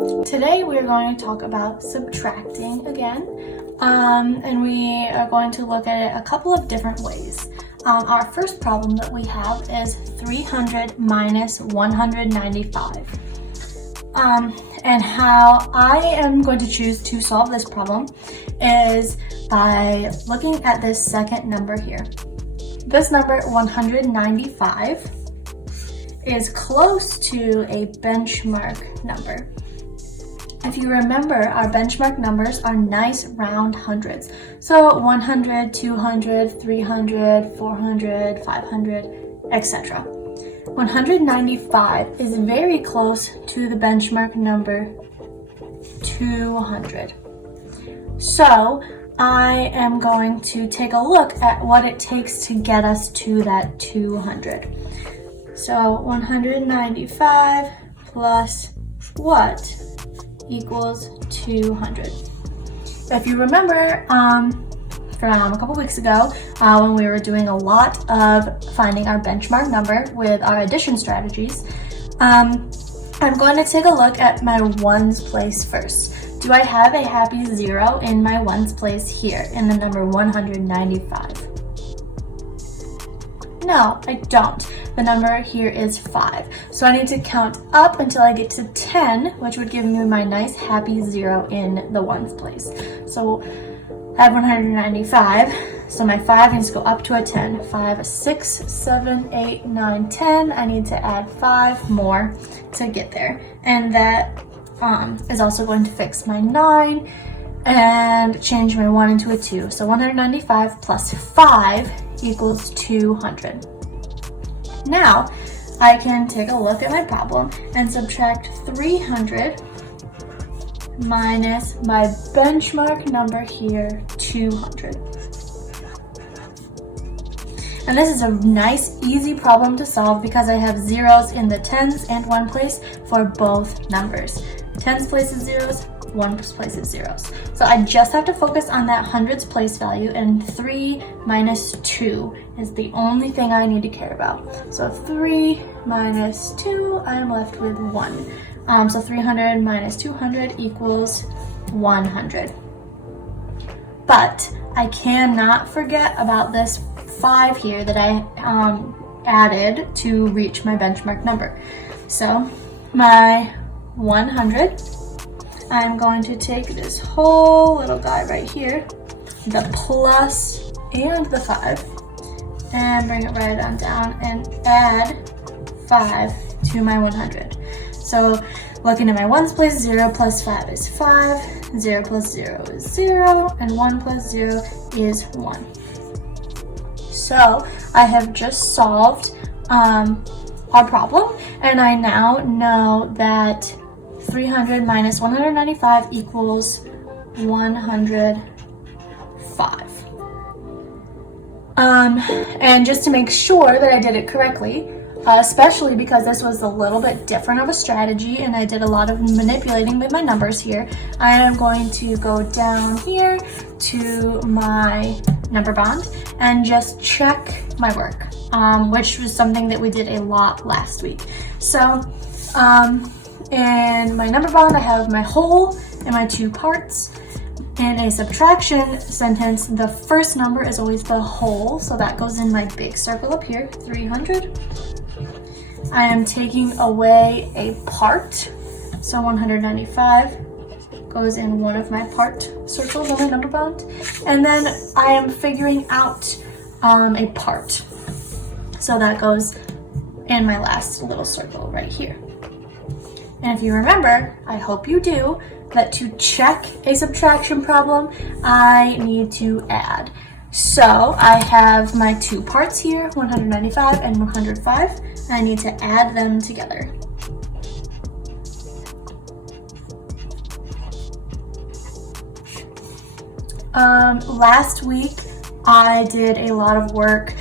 Today we're going to talk about subtracting again, and we are going to look at it a couple of different ways. Our first problem that we have is 300 minus 195. And how I am going to choose to solve this problem is by looking at this second number here. This number 195 is close to a benchmark number. If you remember, our benchmark numbers are nice round hundreds. So 100, 200, 300, 400, 500, etc. 195 is very close to the benchmark number 200. So I am going to take a look at what it takes to get us to that 200. So 195 plus what equals 200. If you remember from a couple weeks ago when we were doing a lot of finding our benchmark number with our addition strategies, I'm going to take a look at my ones place first. Do I have a happy zero in my ones place here in the number 195? No, I don't. The number here is 5. So I need to count up until I get to 10, which would give me my nice happy 0 in the ones place. So I have 195, so my 5 needs to go up to a 10. 5, 6, 7, 8, 9, 10. I need to add 5 more to get there. And that is also going to fix my 9 and change my 1 into a 2. So 195 plus 5 equals 200. Now, I can take a look at my problem and subtract 300 minus my benchmark number here, 200. And this is a nice, easy problem to solve because I have zeros in the tens and one place for both numbers. Tens place is zeros, ones place is zeros. So I just have to focus on that hundreds place value, and 3 minus 2 is the only thing I need to care about. So 3 minus 2, I am left with 1. So 300 minus 200 equals 100. But I cannot forget about this 5 here that I added to reach my benchmark number. So my 100, I'm going to take this whole little guy right here, the plus and the 5, and bring it right on down and add 5 to my 100. So looking at my ones place, 0 plus 5 is 5, 0 plus 0 is 0, and 1 plus 0 is 1. So I have just solved our problem, and I now know that 300 minus 195 equals 105. And just to make sure that I did it correctly, especially because this was a little bit different of a strategy and I did a lot of manipulating with my numbers here, I am going to go down here to my number bond and just check my work, which was something that we did a lot last week. So in my number bond, I have my whole and my 2 parts. In a subtraction sentence, the first number is always the whole, so that goes in my big circle up here, 300. I am taking away a part, so 195 goes in one of my part circles on my number bond. And then I am figuring out a part, so that goes in my last little circle right here. And if you remember, I hope you do, that to check a subtraction problem, I need to add. So I have my 2 parts here, 195 and 105, and I need to add them together. Last week, I did a lot of work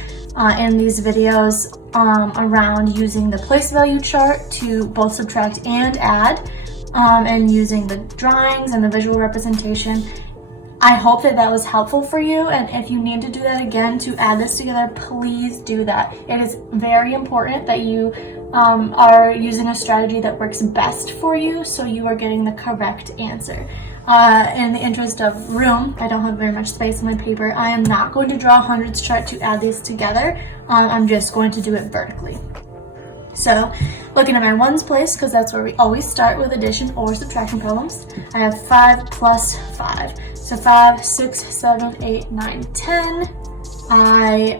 in these videos around using the place value chart to both subtract and add, and using the drawings and the visual representation. I hope that that was helpful for you, and if you need to do that again to add this together, please do that. It is very important that you are using a strategy that works best for you, so you are getting the correct answer. In the interest of room, I don't have very much space on my paper. I am not going to draw a hundreds chart to add these together. I'm just going to do it vertically. So, looking at my ones place, because that's where we always start with addition or subtraction problems, I have 5 plus 5. So 5, 6, 7, 8, 9, 10. I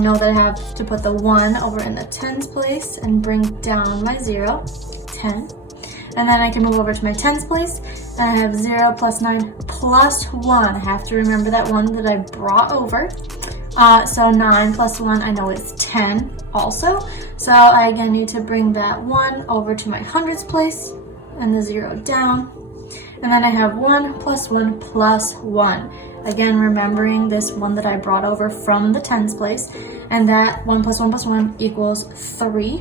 know that I have to put the 1 over in the tens place and bring down my 0, 10. And then I can move over to my tens place, and I have 0 plus 9 plus 1. I have to remember that 1 that I brought over. So 9 plus 1 I know is 10 also. So I again need to bring that 1 over to my hundreds place and the 0 down. And then I have 1 plus 1 plus 1. Again, remembering this 1 that I brought over from the tens place. And that 1 plus 1 plus 1 equals 3.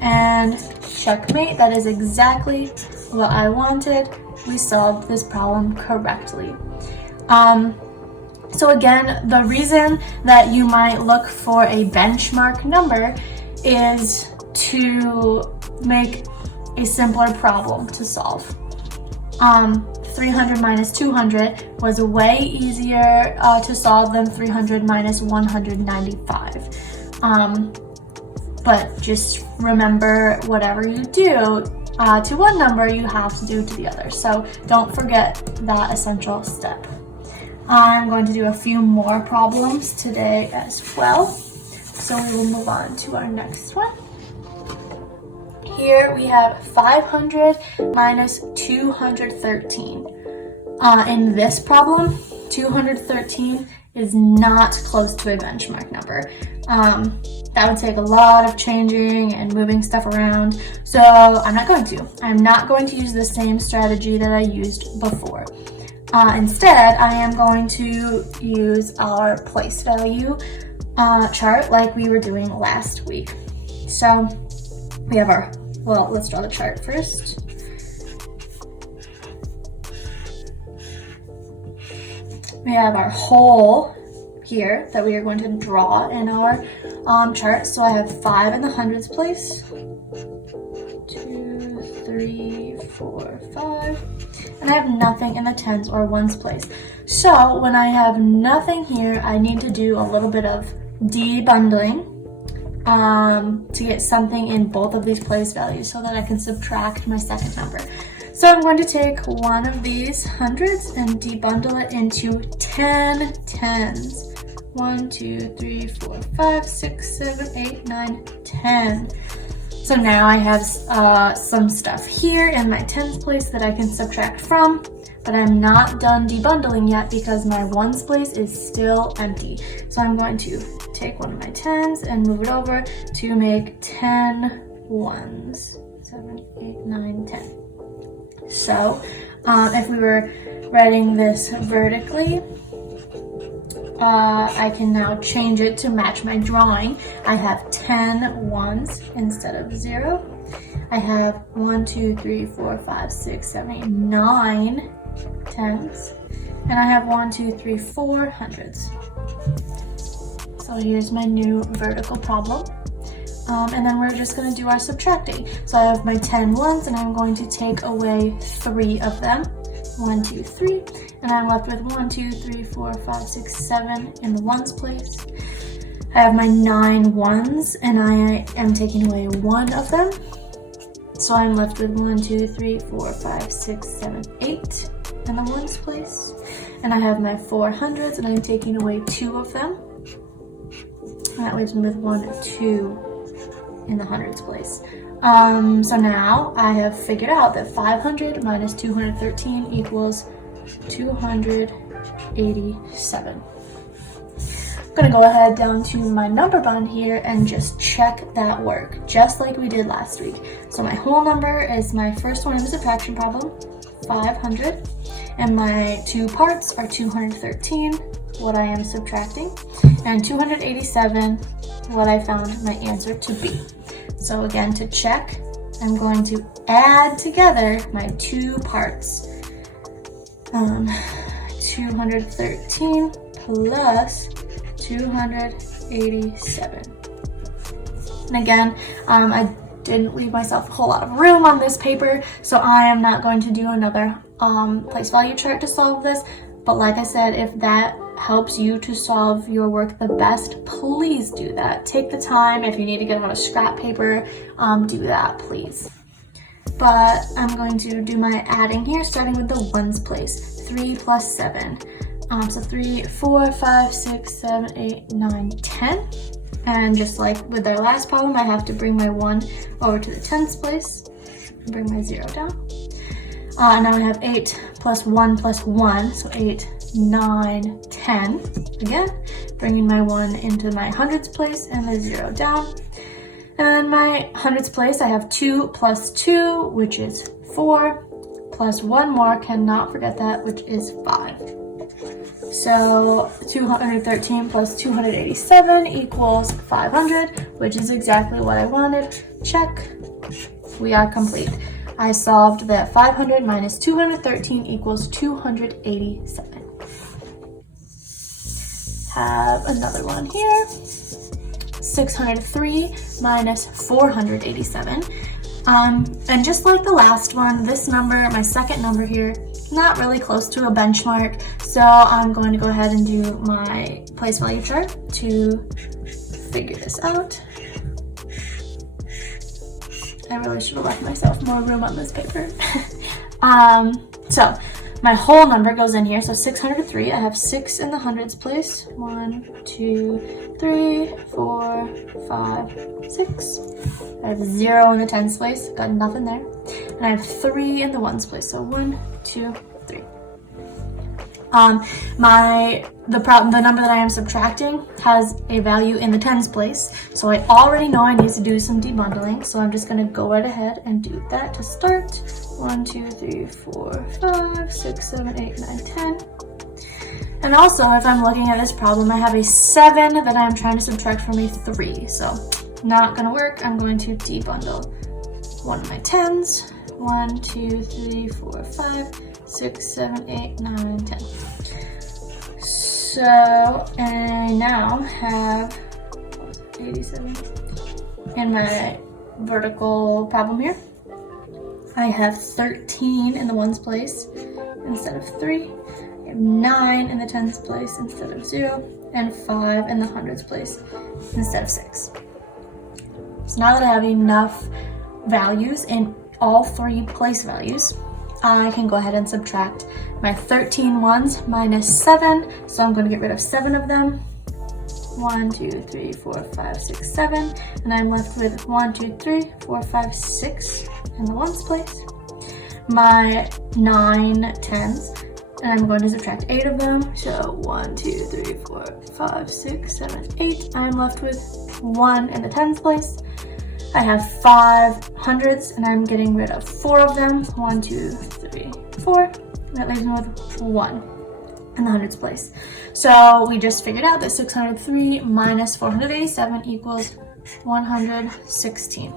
And checkmate, that is exactly what I wanted. We solved this problem correctly. So again, the reason that you might look for a benchmark number is to make a simpler problem to solve. 300 minus 200 was way easier to solve than 300 minus 195. But just remember, whatever you do to one number, you have to do to the other. So don't forget that essential step. I'm going to do a few more problems today as well. So we will move on to our next one. Here we have 500 minus 213. In this problem, 213 is not close to a benchmark number. That would take a lot of changing and moving stuff around. So I'm not going to. I'm not going to use the same strategy that I used before. Instead, I am going to use our place value chart like we were doing last week. So we have our, well, let's draw the chart first. We have our whole here that we are going to draw in our chart. So I have 5 in the hundreds place. 2, 3, 4, 5. And I have nothing in the tens or ones place. So when I have nothing here, I need to do a little bit of debundling to get something in both of these place values so that I can subtract my second number. So I'm going to take one of these hundreds and debundle it into 10 tens. 1, 2, 3, 4, 5, 6, 7, 8, 9, 10. So now I have some stuff here in my tens place that I can subtract from, but I'm not done debundling yet because my ones place is still empty. So I'm going to take one of my tens and move it over to make 10 ones. 7, 8, 9, 10. So if we were writing this vertically, I can now change it to match my drawing. I have 10 ones instead of 0. I have 1, 2, 3, 4, 5, 6, 7, 8, 9 tens. And I have 1, 2, 3, 4 hundreds. So here's my new vertical problem. And then we're just going to do our subtracting. So I have my 10 ones and I'm going to take away 3 of them. 1, 2, 3. And I'm left with 1, 2, 3, 4, 5, 6, 7 in the ones place. I have my 9 ones and I am taking away 1 of them. So I'm left with 1, 2, 3, 4, 5, 6, 7, 8 in the ones place. And I have my 4 hundreds and I'm taking away 2 of them. And that leaves me with 1, 2 in the hundreds place. So now I have figured out that 500 minus 213 equals 287. I'm going to go ahead down to my number bond here and just check that work, just like we did last week. So my whole number is my first one in the subtraction problem, 500, and my two parts are 213, what I am subtracting, and 287, what I found my answer to be. So again, to check, I'm going to add together my two parts. 213 plus 287. And again, I didn't leave myself a whole lot of room on this paper, so I am not going to do another place value chart to solve this. But like I said, if that helps you to solve your work the best, please do that. Take the time. If you need to get out a scrap paper, do that, please. But I'm going to do my adding here, starting with the ones place. 3 plus 7. So 3, 4, 5, 6, 7, 8, 9, 10. And just like with our last problem, I have to bring my 1 over to the tens place and bring my 0 down. Now I have 8 plus 1 plus 1, so 8, 9, 10. Again, bringing my 1 into my hundreds place and the 0 down. And then my hundreds place, I have 2 plus 2, which is 4, plus 1 more, cannot forget that, which is 5. So 213 plus 287 equals 500, which is exactly what I wanted. Check. We are complete. I solved that 500 minus 213 equals 287. Have another one here. 603 minus 487. And just like the last one, this number, my second number here, not really close to a benchmark, so I'm going to go ahead and do my place value chart to figure this out. I really should have left myself more room on this paper. So my whole number goes in here, so 603. I have 6 in the hundreds place. 1, 2, 3, 4, 5, 6. I have 0 in the tens place, got nothing there. And I have 3 in the ones place, so 1, 2, 3. The number that I am subtracting has a value in the tens place, so I already know I need to do some debundling, so I'm just going to go right ahead and do that to start. 1, 2, 3, 4, 5, 6, 7, 8, 9, 10. And also, if I'm looking at this problem, I have a 7 that I'm trying to subtract from a 3, so not going to work. I'm going to debundle one of my tens. 1, 2, 3, 4, 5, 6, 7, 8, 9, 10. So I now have 87 in my vertical problem here. I have 13 in the ones place instead of 3. I have 9 in the tens place instead of 0, and 5 in the hundreds place instead of 6. So now that I have enough values in all 3 place values, I can go ahead and subtract my 13 ones minus 7. So I'm going to get rid of 7 of them. 1, 2, 3, 4, 5, 6, 7. And I'm left with 1, 2, 3, 4, 5, 6 in the ones place. My 9 tens, and I'm going to subtract 8 of them. So 1, 2, 3, 4, 5, 6, 7, 8. I'm left with 1 in the tens place. I have 5 hundreds, and I'm getting rid of 4 of them. 1, 2, 3, 4. That leaves me with 1 in the hundreds place. So we just figured out that 603 minus 487 equals 116.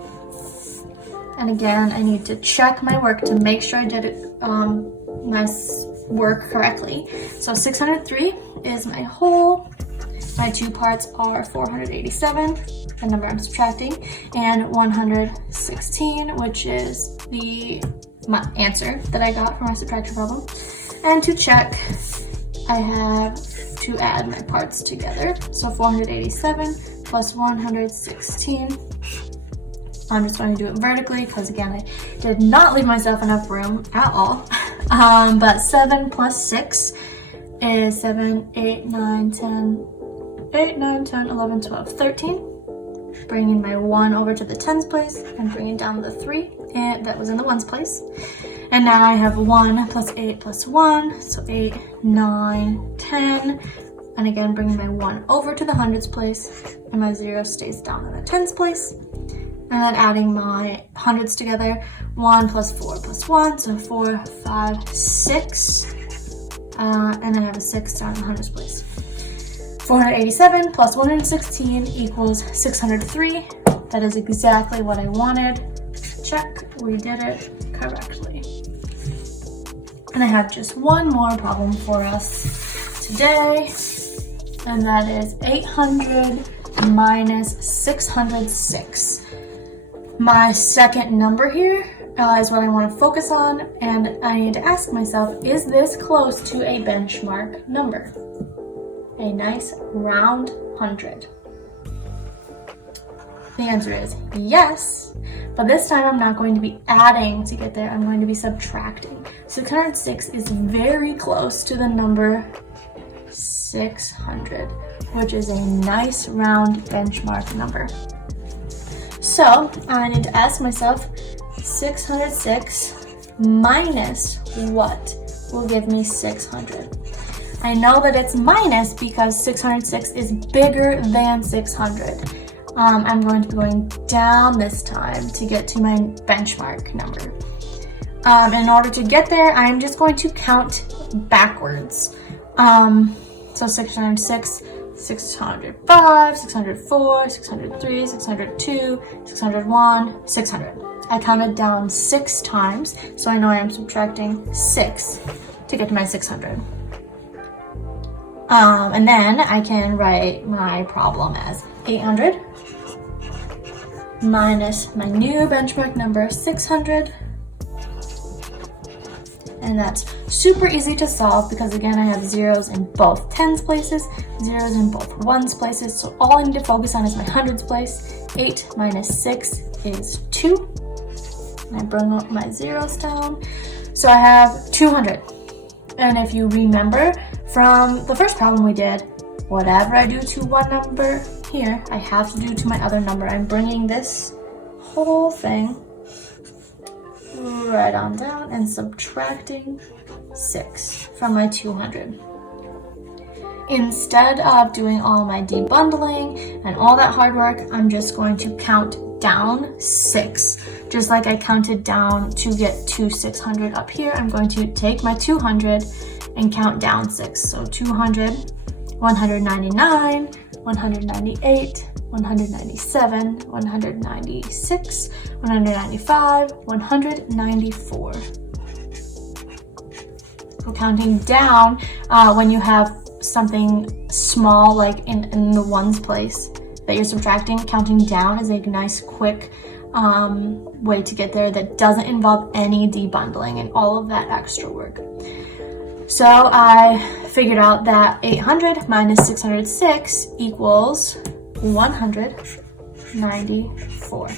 And again, I need to check my work to make sure I did it my work correctly. So 603 is my whole. My 2 parts are 487, the number I'm subtracting, and 116, which is my answer that I got for my subtraction problem. And to check, I have to add my parts together. So 487 plus 116. I'm just going to do it vertically because, again, I did not leave myself enough room at all. But 7 plus 6 is 7, 8, 9, 10, 8, 9, 10, 11, 12, 13. Bringing my 1 over to the tens place and bringing down the 3 that was in the ones place. And now I have 1 plus 8 plus 1, so 8, 9, 10. And again, bringing my 1 over to the hundreds place, and my 0 stays down in the tens place. And then adding my hundreds together, 1 plus 4 plus 1, so 4, 5, 6. And I have a 6 down in the hundreds place. 487 plus 116 equals 603. That is exactly what I wanted. Check, we did it correctly. And I have just one more problem for us today, and that is 800 minus 606. My second number here is what I want to focus on, and I need to ask myself, is this close to a benchmark number? A nice round 100. The answer is yes, but this time I'm not going to be adding to get there, I'm going to be subtracting. 606 is very close to the number 600, which is a nice round benchmark number. So I need to ask myself, 606 minus what will give me 600? I know that it's minus because 606 is bigger than 600. I'm going to be going down this time to get to my benchmark number. In order to get there, I'm just going to count backwards. So 606, 605, 604, 603, 602, 601, 600. I counted down 6 times, so I know I am subtracting 6 to get to my 600. And then I can write my problem as 800 minus my new benchmark number 600. And that's super easy to solve because again I have zeros in both tens places, zeros in both ones places, so all I need to focus on is my hundreds place. 8 minus 6 is 2. And I bring up my zeros down. So I have 200. And if you remember from the first problem we did, whatever I do to one number here, I have to do to my other number. I'm bringing this whole thing right on down and subtracting 6 from my 200. Instead of doing all my debundling and all that hard work, I'm just going to count down 6. Just like I counted down to get to 600 up here, I'm going to take my 200 and count down 6. So 200, 199, 198, 197, 196, 195, 194. So counting down, when you have something small like in the ones place that you're subtracting, counting down is a nice quick way to get there that doesn't involve any debundling and all of that extra work. So I figured out that 800 minus 606 equals 194.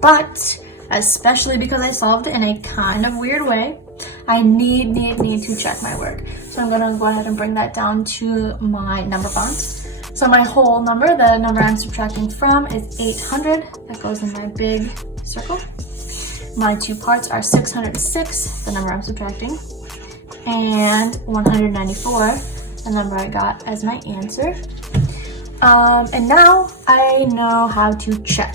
But especially because I solved it in a kind of weird way, I need to check my work. So I'm gonna go ahead and bring that down to my number font. So my whole number, the number I'm subtracting from, is 800. That goes in my big circle. My two parts are 606, the number I'm subtracting, and 194, the number I got as my answer. And now I know how to check.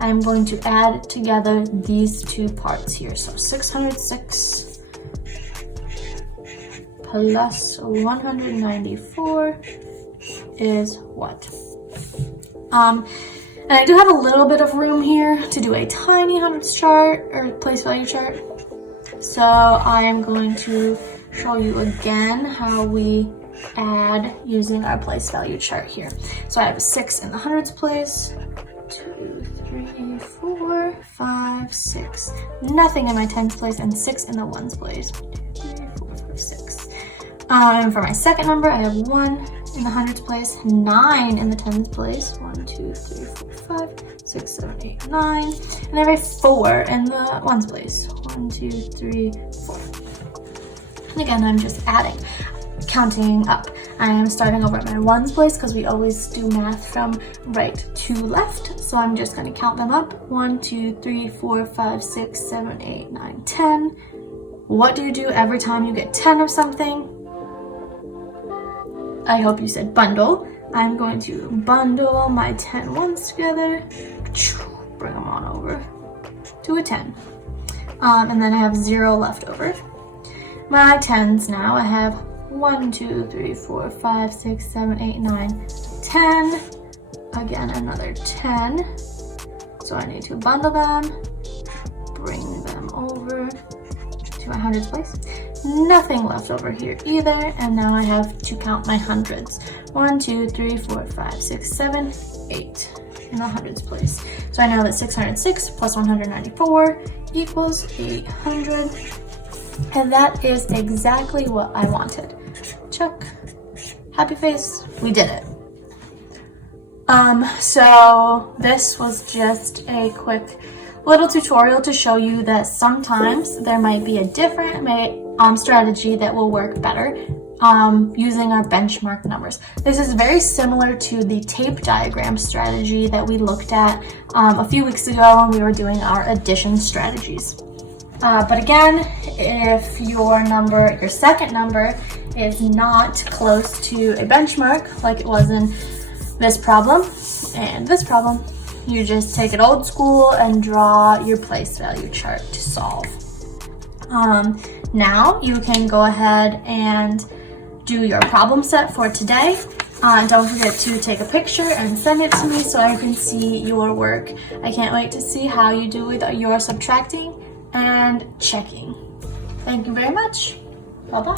I'm going to add together these two parts here. So 606 plus 194 is what? And I do have a little bit of room here to do a tiny hundreds chart or place value chart. So I am going to show you again how we add using our place value chart here. So I have a 6 in the hundreds place, 2, 3, 4, 5, 6. Nothing in my tens place and 6 in the ones place. 3, 4, 5, 6. And for my second number, I have 1 in the hundreds place, 9 in the tens place. 1, 2, 3, 4, 5, 6, 7, 8, 9. And I have a 4 in the ones place. 1, 2, 3, 4. And again, I'm just adding, counting up. I am starting over at my ones place because we always do math from right to left. So I'm just going to count them up. 1, 2, 3, 4, 5, 6, 7, 8, 9, 10. What do you do every time you get 10 of something? I hope you said bundle. I'm going to bundle my 10 ones together. Bring them on over to a 10. And then I have 0 left over. My tens now, I have 1, 2, 3, 4, 5, 6, 7, 8, 9, 10. Again, another 10. So I need to bundle them, bring them over to my hundreds place. nothing left over here either, and now I have to count my hundreds. 1, 2, 3, 4, 5, 6, 7, 8 in the hundreds place. So I know that 606 plus 194 equals 800, and that is exactly what I wanted. Check. Happy face. We did it. So this was just a quick little tutorial to show you that sometimes there might be a different strategy that will work better using our benchmark numbers. This is very similar to the tape diagram strategy that we looked at a few weeks ago when we were doing our addition strategies. But again, if your second number is not close to a benchmark, like it was in this problem and this problem, you just take it old school and draw your place value chart to solve. Now you can go ahead and do your problem set for today. Don't forget to take a picture and send it to me so I can see your work. I can't wait to see how you do with your subtracting and checking. Thank you very much. Bye-bye.